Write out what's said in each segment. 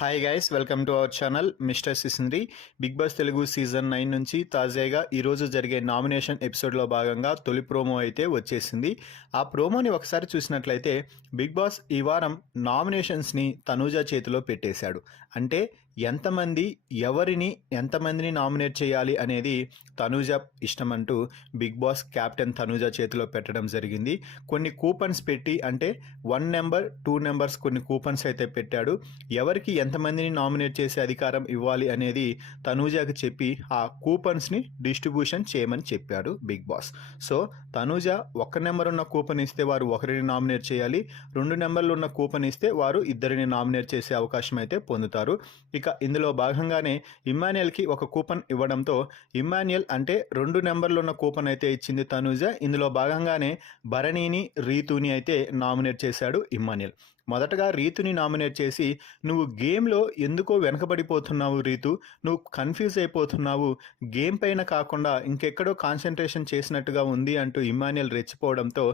Hi guys, welcome to our channel mister Sisindri. Bigg Boss Telugu season 9 నుంచి తాజాగా ఈరోజు జరిగే నామినేషన్ ఎపిసోడ్లో భాగంగా తొలి ప్రోమో అయితే వచ్చేసింది. ఆ ప్రోమోని ఒకసారి చూసినట్లయితే బిగ్ బాస్ ఈ వారం నామినేషన్స్ని తనూజ చేతిలో పెట్టేశాడు. అంటే ఎంతమందిని నామినేట్ చేయాలి అనేది తనూజ ఇష్టమంటూ బిగ్ బాస్ క్యాప్టెన్ తనూజ చేతిలో పెట్టడం జరిగింది. కొన్ని కూపన్స్ పెట్టి, అంటే 1 నెంబర్ 2 నెంబర్స్ కొన్ని కూపన్స్ అయితే పెట్టాడు. ఎవరికి ఎంతమందిని నామినేట్ చేసే అధికారం ఇవ్వాలి అనేది తనూజకి చెప్పి ఆ కూపన్స్ని డిస్ట్రిబ్యూషన్ చేయమని చెప్పాడు Bigg Boss. So Tanuja 1 number ఉన్న కూపన్ ఇస్తే వారు ఒకరిని నామినేట్ చేయాలి, 2 నెంబర్లు ఉన్న కూపన్ ఇస్తే వారు ఇద్దరిని నామినేట్ చేసే అవకాశం అయితే పొందుతారు. ఇక ఇందులో భాగంగానే ఇమ్మాన్యుయల్కి ఒక కూపన్ ఇవ్వడంతో ఇమ్మాన్యుయల్ అంటే 2 నెంబర్లు ఉన్న కూపన్ అయితే ఇచ్చింది తనూజ. ఇందులో భాగంగానే భరణిని, రీతుని అయితే నామినేట్ చేశాడు ఇమ్మాన్యుయల్. మొదటగా రీతుని నామినేట్ చేసి, నువ్వు గేమ్లో ఎందుకో వెనకబడిపోతున్నావు రీతు, నువ్వు కన్ఫ్యూజ్ అయిపోతున్నావు, గేమ్ పైన కాకుండా ఇంకెక్కడో కాన్సన్ట్రేషన్ చేసినట్టుగా ఉంది అంటూ ఇమ్మాన్యుయల్ రెచ్చిపోవడంతో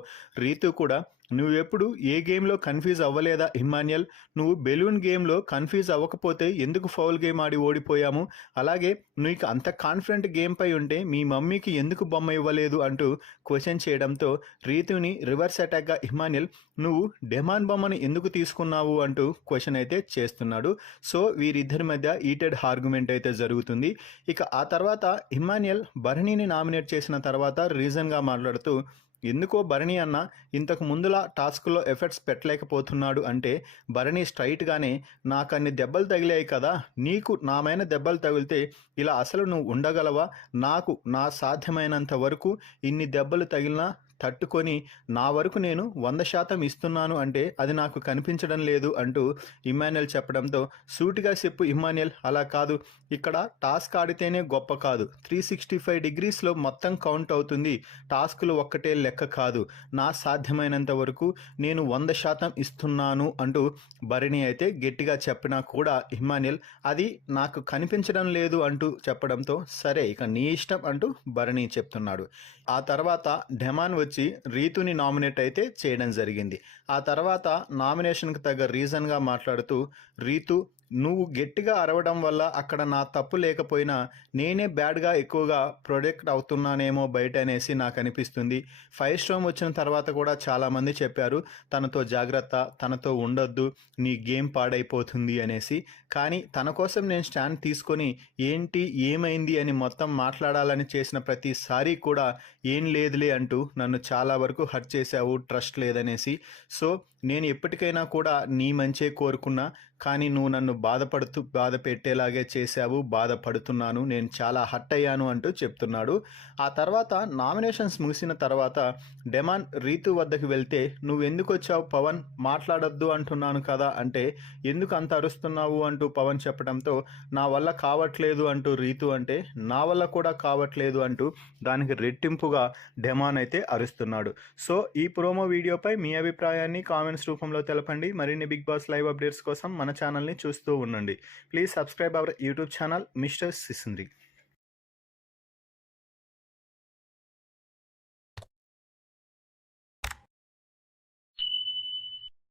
రీతు కూడా, నువ్వెప్పుడు ఏ గేమ్లో కన్ఫ్యూజ్ అవ్వలేదా ఇమ్మాన్యుయల్, నువ్వు బెలూన్ గేమ్లో కన్ఫ్యూజ్ అవ్వకపోతే ఎందుకు ఫౌల్ గేమ్ ఆడి ఓడిపోయాము, అలాగే నీకు అంత కాన్ఫిడెంట్ గేమ్ పై ఉంటే మీ మమ్మీకి ఎందుకు బొమ్మ ఇవ్వలేదు అంటూ క్వశ్చన్ చేయడంతో రీతుని రివర్స్ అటాక్గా ఇమ్మాన్యుయల్, నువ్వు డెమాన్ బొమ్మను ఎందుకు తీసుకున్నావు అంటూ క్వశ్చన్ అయితే చేస్తున్నాడు. సో వీరిద్దరి మధ్య హీటెడ్ ఆర్గ్యుమెంట్ అయితే జరుగుతుంది. ఇక ఆ తర్వాత ఇమ్మాన్యుయల్ భరణిని నామినేట్ చేసిన తర్వాత రీజన్గా మాట్లాడుతూ, ఎందుకో భరణి అన్న ఇంతకు ముందులా టాస్క్లో ఎఫర్ట్స్ పెట్టలేకపోతున్నాడు అంటే, భరణి స్ట్రైట్గానే నాకు అన్ని దెబ్బలు తగిలాయి కదా, నీకు నామైన దెబ్బలు తగిలితే ఇలా అసలు నువ్వు ఉండగలవా, నాకు నా సాధ్యమైనంత వరకు ఇన్ని దెబ్బలు తగిలినా తట్టుకొని నా వరకు నేను 100% ఇస్తున్నాను అంటే అది నాకు కనిపించడం లేదు అంటూ ఇమ్మాన్యుయల్ చెప్పడంతో, సూటిగా చెప్పు ఇమ్మాన్యుయల్, అలా కాదు, ఇక్కడ టాస్క్ ఆడితేనే గొప్ప కాదు, 365 డిగ్రీస్లో మొత్తం కౌంట్ అవుతుంది, టాస్కులు ఒక్కటే లెక్క కాదు, నా సాధ్యమైనంత వరకు నేను 100% ఇస్తున్నాను అంటూ భరణి అయితే గట్టిగా చెప్పినా కూడా ఇమ్మాన్యుయల్ అది నాకు కనిపించడం లేదు అంటూ చెప్పడంతో, సరే ఇక నీ ఇష్టం అంటూ భరణి చెప్తున్నాడు. ఆ తర్వాత డెమాన్ వచ్చి రీతుని నామినేట్ అయితే చేయడం జరిగింది. ఆ తర్వాత నామినేషన్కి తగ్గ రీజన్గా మాట్లాడుతూ, రీతు నువ్వు గట్టిగా అరవడం వల్ల అక్కడ నా తప్పు లేకపోయినా నేనే బ్యాడ్గా ఎక్కువగా ప్రొడక్ట్ అవుతున్నానేమో బయట అనేసి నాకు అనిపిస్తుంది. 5 స్టార్ వచ్చిన తర్వాత కూడా చాలామంది చెప్పారు తనతో జాగ్రత్త, తనతో ఉండొద్దు, నీ గేమ్ పాడైపోతుంది అనేసి. కానీ తన కోసం నేను స్టాండ్ తీసుకొని ఏంటి ఏమైంది అని మొత్తం మాట్లాడాలని చేసిన ప్రతిసారి కూడా ఏం లేదులే అంటూ నన్ను చాలా వరకు హర్ట్ చేశావు, ట్రస్ట్ లేదనేసి. సో నేను ఎప్పటికైనా కూడా నీ మంచే కోరుకున్నా, కానీ నువ్వు నన్ను బాధ పెట్టేలాగే చేశావు, బాధపడుతున్నాను, నేను చాలా హర్ట్ అయ్యాను అంటూ చెప్తున్నాడు. ఆ తర్వాత నామినేషన్స్ ముగిసిన తర్వాత డెమాన్ రీతు వద్దకు వెళ్తే, నువ్వు ఎందుకు వచ్చావు పవన్, మాట్లాడొద్దు అంటున్నాను కదా అంటే, ఎందుకు అంత అరుస్తున్నావు అంటూ పవన్ చెప్పడంతో, నా వల్ల కావట్లేదు అంటూ రీతు అంటే, నా వల్ల కూడా కావట్లేదు అంటూ దానికి రెట్టింపుగా డెమాన్ అయితే అరుస్తున్నాడు. సో ఈ ప్రోమో వీడియోపై మీ అభిప్రాయాన్ని కామెంట్స్ రూపంలో తెలపండి. మరిన్ని బిగ్ బాస్ లైవ్ అప్డేట్స్ కోసం మన ఛానల్ని చూస్తూ ఉండండి. Please subscribe our YouTube channel mister సిసింద్రి.